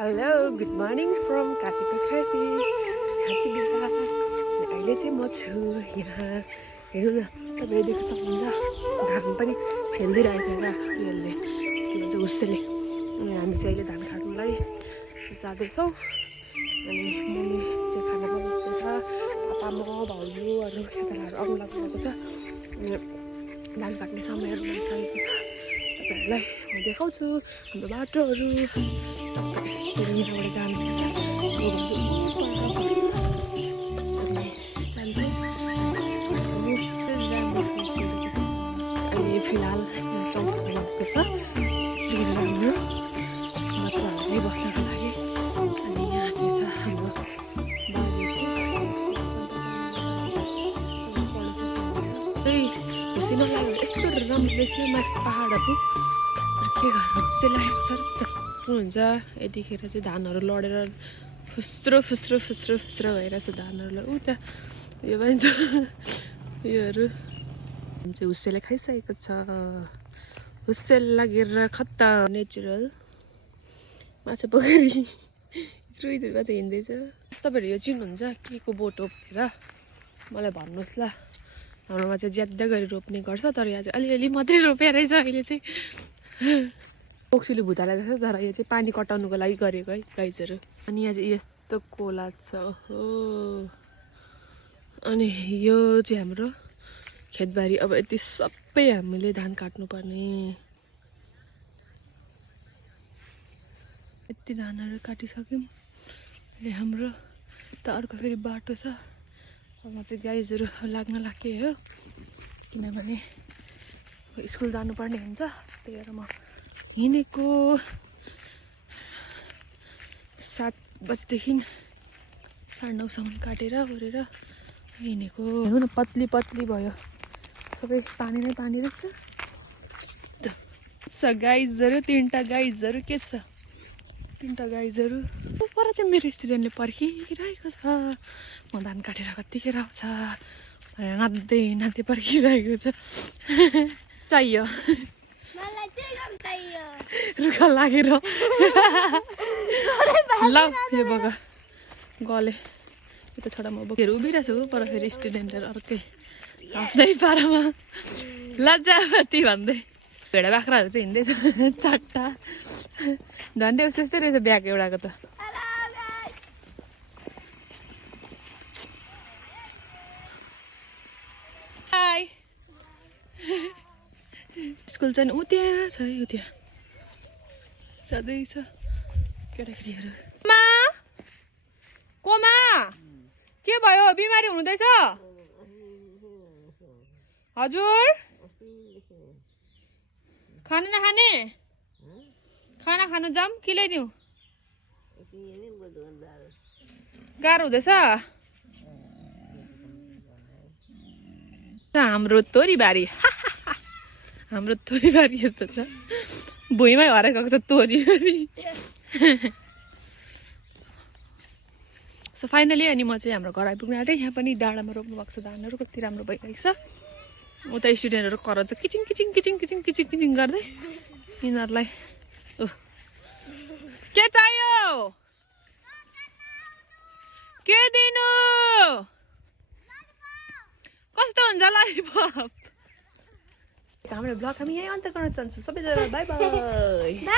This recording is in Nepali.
हेलो गुड मर्निङ फ्रम काकीको क्याफे ह्याप्पी बिहा। अहिले चाहिँ म छु यहाँ हेर्नु न, तपाईँले देख्न सक्नुहुन्छ घाम पनि छेलिदिइरहेछ क्या यसले के भन्छ उसले। अनि हामी चाहिँ अहिले धान काट्नुलाई जाँदैछौँ। अनि मम्मी चाहिँ खाना बनाउँदैछ, पापा म भाउजू अरू केटाहरू आउनु लाग्नुभएको छ। अनि धान काट्ने समयहरू भइसकेको छ, तपाईँहरूलाई म देखाउँछु हाम्रो बाटोहरू। यहाँबाट जानुपर्छ अहिले फिलहाल चौक भएको छ राम्रो मात्राहरूले बस्नको लागि। अनि यहाँ चाहिँ छ हाम्रो बाजेको त्यही खुसी नलाग्यो, यस्तो राम्रो देख्यो माथि पाहाडहरू। के गर्नु खुसी लागेको छ हुन्छ। यतिखेर चाहिँ धानहरू लडेर फुस्रो फुस्रो फुस्रो फुस्रो भइरहेछ धानहरू। उता यो पनि छ, योहरू चाहिँ हुस्सेले खाइसकेको छ। हुस्सेल लागेर खत्ता नेचुरल माछा पोखरी रुइदुरमा चाहिँ हिँड्दैछ। तपाईँहरू यो चिन्नुहुन्छ के को बोट हो भनेर मलाई भन्नुहोस् ल। हाम्रोमा चाहिँ ज्यादा गरी रोप्ने गर्छ, तर यहाँ चाहिँ अलिअलि मात्रै रोप्या रहेछ अहिले चाहिँ। ओक्सिली भुतालाई जस्तो, तर यो चाहिँ पानी कटाउनुको लागि गरेको है गाइजहरू। अनि यहाँ चाहिँ यस्तो खोला छ हो। अनि यो चाहिँ हाम्रो खेतबारी। अब यति सबै हामीले धान काट्नुपर्ने। यति धानहरू काटिसक्यौँ। अहिले हाम्रो त अर्को फेरि बाटो छ। अब म चाहिँ गाइजहरू लाग्न लाग्यो हो, किनभने स्कुल जानुपर्ने हुन्छ। त्यही भएर म हिँडेको 7 बजीदेखि 9:30सम्म काटेर ओरेर हिँडेको। हेर्नु न पत्ली पत्ली भयो, सबै पानी नै पानी रहेछ। गाइजहरू 3टा गाइजहरू के छ, 3टा गाइजहरू। पर चाहिँ मेरो स्टुडेन्टले पर्खिरहेको छ, म धान काटेर कतिखेर आउँछ भनेर नाच्दै नाच्दै पर्खिरहेको छ। चाहियो रुखा लागेर ल यो बगा गले यता छोडा म बोकेर उभिरहेको छु। पर फेरि स्टुडेन्टहरू अर्कै आफ्नै पारामा लज्जावती भन्दै भेडा बाख्राहरू चाहिँ हिँड्दैछ 4टा। झन्डै उस यस्तै रहेछ ब्याग एउटाको त। स्कुल चाहिँ उ त्यहाँ छ है, उ त्यहाँ जाँदैछ केटाकेटीहरू। कोमा के भयो, बिमारी हुँदैछ हजुर? खाना नखाने? खाना खानु जाऊँ कि ल्याइदिउँ? गाह्रो हुँदैछ? हाम्रो तोरीबारी हाम्रो तोरीबारी यस्तो छ, भुइँमै हराएर गएको छ तोरीबारी। सो फाइनली अनि म चाहिँ हाम्रो घर आइपुग्नु आँटेँ। यहाँ पनि डाँडामा रोप्नु भएको छ धानहरू, कति राम्रो भइरहेको छ। उता स्टुडेन्टहरू कराउँछ किचिङ किचिङ किचिङ किचिङ किचिङ किचिङ गर्दै। यिनीहरूलाई के चाहियो, के दिनु, कस्तो हुन्छ ललिपप। हाम्रो ब्लग हामी यहीँ अन्त गर्न चाहन्छु। सबैजना बाई बाई।